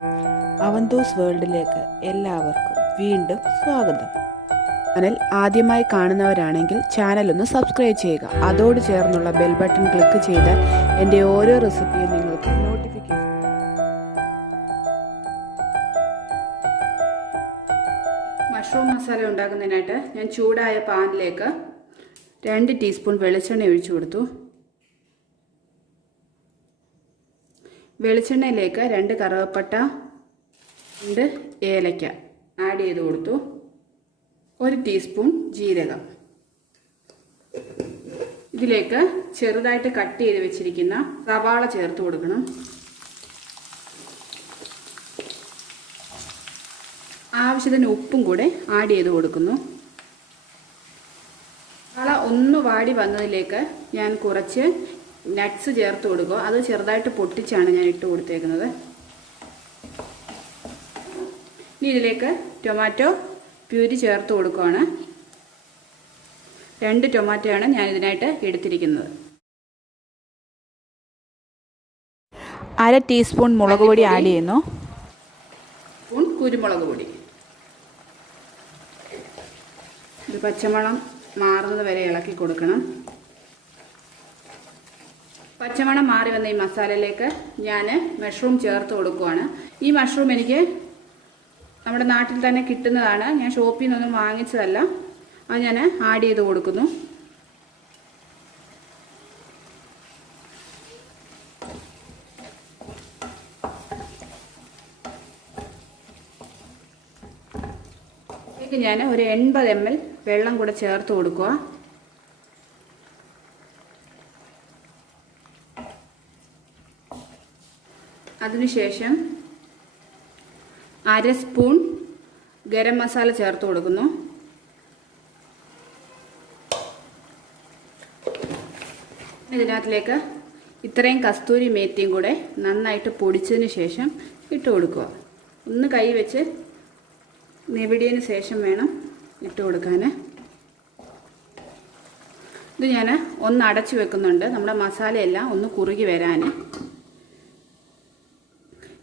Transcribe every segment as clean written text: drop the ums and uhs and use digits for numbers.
അവന്തൂസ് വേൾഡിലേക്ക് എല്ലാവർക്കും വീണ്ടും സ്വാഗതം. ചാനൽ ആദ്യമായി കാണുന്നവരാണെങ്കിൽ ചാനൽ ഒന്ന് സബ്സ്ക്രൈബ് ചെയ്യുക. അതോട് ചേർന്നുള്ള ബെൽ ബട്ടൺ ക്ലിക്ക് ചെയ്താൽ എൻ്റെ ഓരോ റെസിപ്പിയും നിങ്ങൾക്ക് നോട്ടിഫിക്കേഷൻ. മഷ്റൂം മസാല ഉണ്ടാക്കുന്നതിനായിട്ട് ഞാൻ ചൂടായ പാനിലേക്ക് 2 ടീസ്പൂൺ വെളിച്ചെണ്ണ ഒഴിച്ചു കൊടുത്തു. വെളിച്ചെണ്ണയിലേക്ക് 2 കറുവപ്പട്ട, 2 ഏലക്ക ആഡ് ചെയ്ത് കൊടുത്തു. 1 ടീസ്പൂൺ ജീരകം. ഇതിലേക്ക് ചെറുതായിട്ട് കട്ട് ചെയ്ത് വെച്ചിരിക്കുന്ന സവാള ചേർത്ത് കൊടുക്കണം. ആവശ്യത്തിന് ഉപ്പും കൂടെ ആഡ് ചെയ്ത് കൊടുക്കുന്നു. സവാള ഒന്ന് വാടി വന്നതിലേക്ക് ഞാൻ കുറച്ച് നട്ട്സ് ചേർത്ത് കൊടുക്കുക. അത് ചെറുതായിട്ട് പൊട്ടിച്ചാണ് ഞാൻ ഇട്ട് കൊടുത്തേക്കുന്നത്. ഇനി ഇതിലേക്ക് ടൊമാറ്റോ പ്യൂരി ചേർത്ത് കൊടുക്കുകയാണ്. 2 ടൊമാറ്റോയാണ് ഞാൻ ഇതിനായിട്ട് എടുത്തിരിക്കുന്നത്. 1/2 ടീസ്പൂൺ മുളക് പൊടി ആഡ് ചെയ്യുന്നു. സ്പൂൺ കുരുമുളക് പൊടി. ഇത് പച്ചമണം മാറുന്നത് വരെ ഇളക്കി കൊടുക്കണം. പച്ചമണം മാറി വന്ന ഈ മസാലയിലേക്ക് ഞാൻ മഷ്റൂം ചേർത്ത് കൊടുക്കുകയാണ്. ഈ മഷ്റൂം എനിക്ക് നമ്മുടെ നാട്ടിൽ തന്നെ കിട്ടുന്നതാണ്. ഞാൻ ഷോപ്പിൽ നിന്നൊന്നും വാങ്ങിച്ചതല്ല. അത് ഞാൻ ആഡ് ചെയ്ത് കൊടുക്കുന്നു. ഇതിലേക്ക് ഞാൻ ഒരു 80 ml വെള്ളം കൂടെ ചേർത്ത് കൊടുക്കുക. അതിനുശേഷം 1/2 സ്പൂൺ ഗരം മസാല ചേർത്ത് കൊടുക്കുന്നു. ഇതിനകത്തിലേക്ക് ഇത്രയും കസ്തൂരി മേത്തിയും കൂടെ നന്നായിട്ട് പൊടിച്ചതിന് ശേഷം ഇട്ട് കൊടുക്കുക. ഒന്ന് കൈ വെച്ച് നെവിടിയതിന് ശേഷം വേണം ഇട്ട് കൊടുക്കാൻ. ഇത് ഞാൻ ഒന്ന് അടച്ചു വെക്കുന്നുണ്ട്, നമ്മുടെ മസാലയെല്ലാം ഒന്ന് കുറുകി വരാൻ.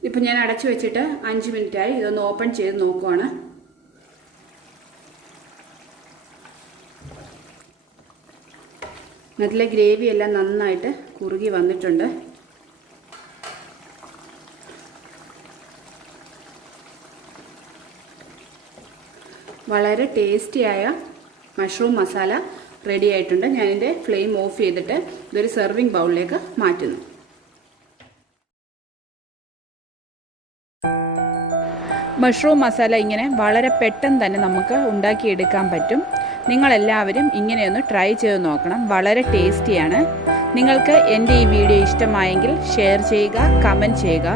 ഇപ്പം ഞാൻ അടച്ചു വെച്ചിട്ട് 5 മിനിറ്റായി. ഇതൊന്ന് ഓപ്പൺ ചെയ്ത് നോക്കുവാണ്. അതിലെ ഗ്രേവി എല്ലാം നന്നായിട്ട് കുറുകി വന്നിട്ടുണ്ട്. വളരെ ടേസ്റ്റിയായ മഷ്റൂം മസാല റെഡി ആയിട്ടുണ്ട്. ഞാനിതിൻ്റെ ഫ്ലെയിം ഓഫ് ചെയ്തിട്ട് ഇതൊരു സെർവിങ് ബൗളിലേക്ക് മാറ്റുന്നു. മഷ്റൂം മസാല ഇങ്ങനെ വളരെ പെട്ടെന്ന് തന്നെ നമുക്ക് ഉണ്ടാക്കിയെടുക്കാൻ പറ്റും. നിങ്ങളെല്ലാവരും ഇങ്ങനെയൊന്ന് ട്രൈ ചെയ്ത് നോക്കണം. വളരെ ടേസ്റ്റിയാണ്. നിങ്ങൾക്ക് എൻ്റെ ഈ വീഡിയോ ഇഷ്ടമായെങ്കിൽ ഷെയർ ചെയ്യുക, കമൻറ്റ് ചെയ്യുക.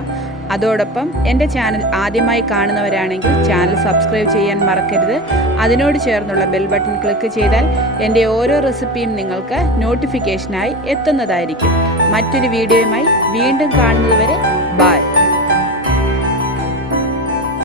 അതോടൊപ്പം എൻ്റെ ചാനൽ ആദ്യമായി കാണുന്നവരാണെങ്കിൽ ചാനൽ സബ്സ്ക്രൈബ് ചെയ്യാൻ മറക്കരുത്. അതിനോട് ചേർന്നുള്ള ബെൽ ബട്ടൺ ക്ലിക്ക് ചെയ്താൽ എൻ്റെ ഓരോ റെസിപ്പിയും നിങ്ങൾക്ക് നോട്ടിഫിക്കേഷനായി എത്തുന്നതായിരിക്കും. മറ്റൊരു വീഡിയോയുമായി വീണ്ടും കാണുന്നതുവരെ ബൈ.